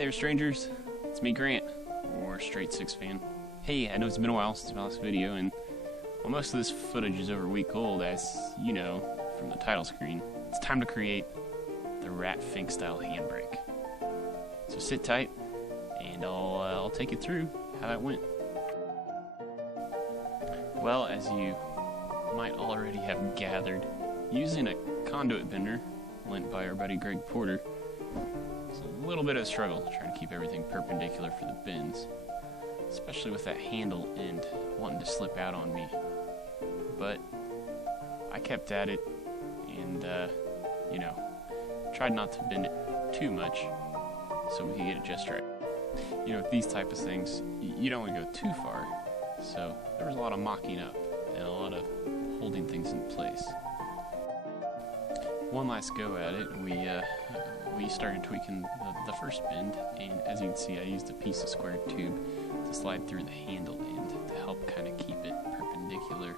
Hey there, strangers. It's me, Grant, or Straight Six Fan. Hey, I know it's been a while since my last video, and while most of this footage is over a week old, as you know from the title screen, it's time to create the Rat Fink style handbrake. So sit tight, and I'll take you through how that went. Well, as you might already have gathered, using a conduit bender lent by our buddy Greg Porter, it's a little bit of a struggle trying to keep everything perpendicular for the bends, especially with that handle end wanting to slip out on me. But I kept at it and, tried not to bend it too much so we could get it just right. You know, with these type of things, you don't want to go too far, so there was a lot of mocking up and a lot of holding things in place. One last go at it, we started tweaking the first bend, and as you can see, I used a piece of square tube to slide through the handle end to help kind of keep it perpendicular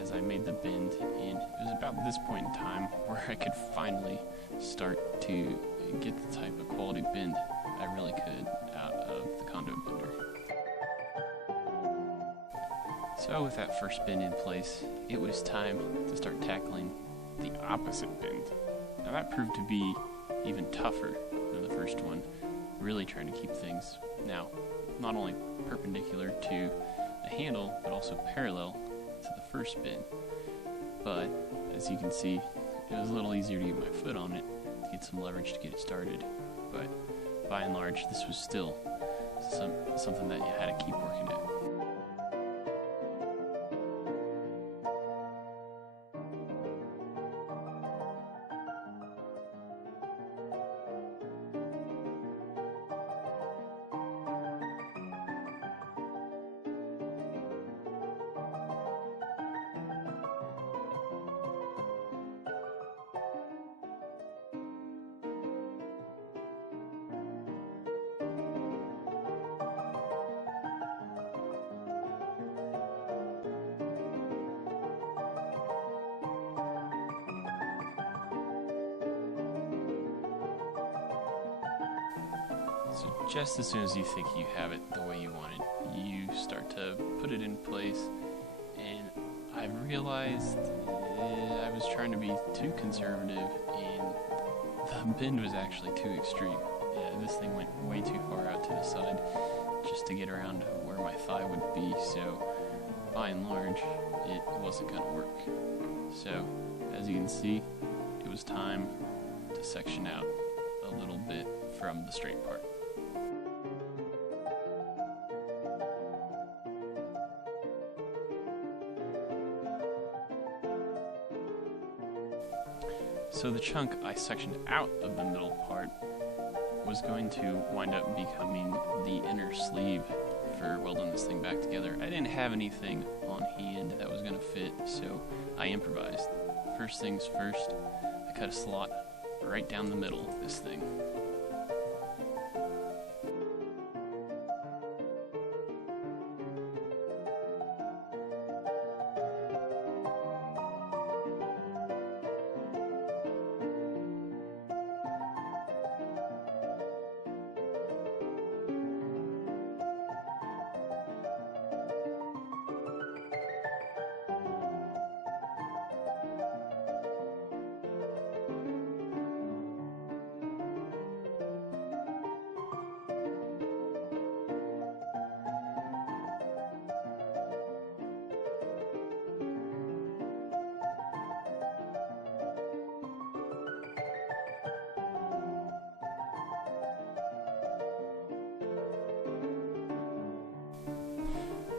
as I made the bend, and it was about this point in time where I could finally start to get the type of quality bend I really could out of the conduit bender. So with that first bend in place, it was time to start tackling the opposite bend. Now that proved to be even tougher than the first one, really trying to keep things now not only perpendicular to the handle, but also parallel to the first bend. But as you can see, it was a little easier to get my foot on it, to get some leverage to get it started. But by and large, this was still something that you had to keep working at. So just as soon as you think you have it the way you want it, you start to put it in place, and I realized I was trying to be too conservative, and the bend was actually too extreme. Yeah, this thing went way too far out to the side just to get around where my thigh would be, so by and large, it wasn't going to work. So, as you can see, it was time to section out a little bit from the straight part. So the chunk I sectioned out of the middle part was going to wind up becoming the inner sleeve for welding this thing back together. I didn't have anything on hand that was going to fit, so I improvised. First things first, I cut a slot right down the middle of this thing.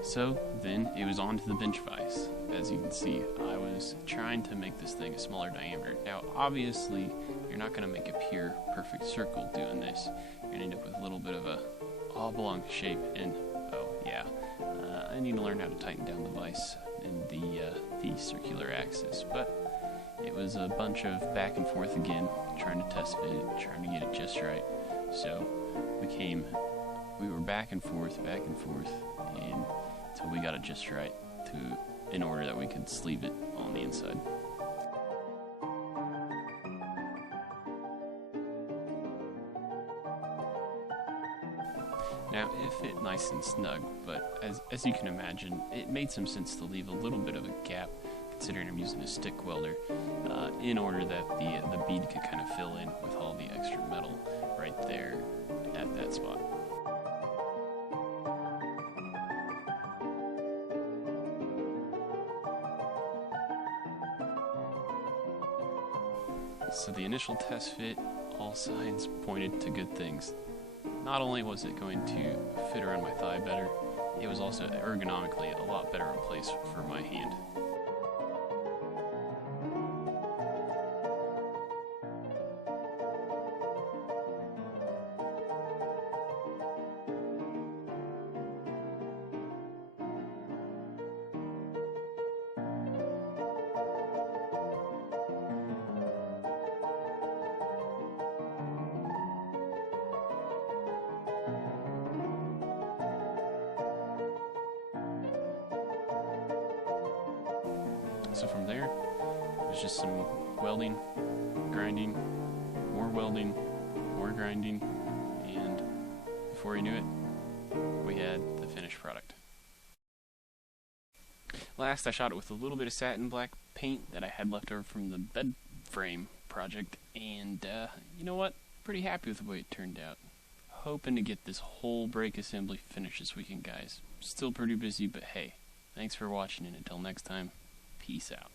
So then it was on to the bench vise. As you can see, I was trying to make this thing a smaller diameter. Now obviously you're not going to make a pure perfect circle doing this. You're going to end up with a little bit of a oblong shape, and I need to learn how to tighten down the vise in the circular axis. But it was a bunch of back and forth again, trying to test fit it, trying to get it just right. So we were back and forth, and until we got it just right in order that we could sleeve it on the inside. Now, it fit nice and snug, but as you can imagine, it made some sense to leave a little bit of a gap, considering I'm using a stick welder, in order that the bead could kind of fill in with all the extra metal right there at that spot. So the initial test fit, all signs pointed to good things. Not only was it going to fit around my thigh better, it was also ergonomically a lot better in place for my hand. So from there, it was just some welding, grinding, more welding, more grinding, and before you knew it, we had the finished product. Last, I shot it with a little bit of satin black paint that I had left over from the bed frame project, and you know what? Pretty happy with the way it turned out. Hoping to get this whole brake assembly finished this weekend, guys. Still pretty busy, but hey, thanks for watching, and until next time, peace out.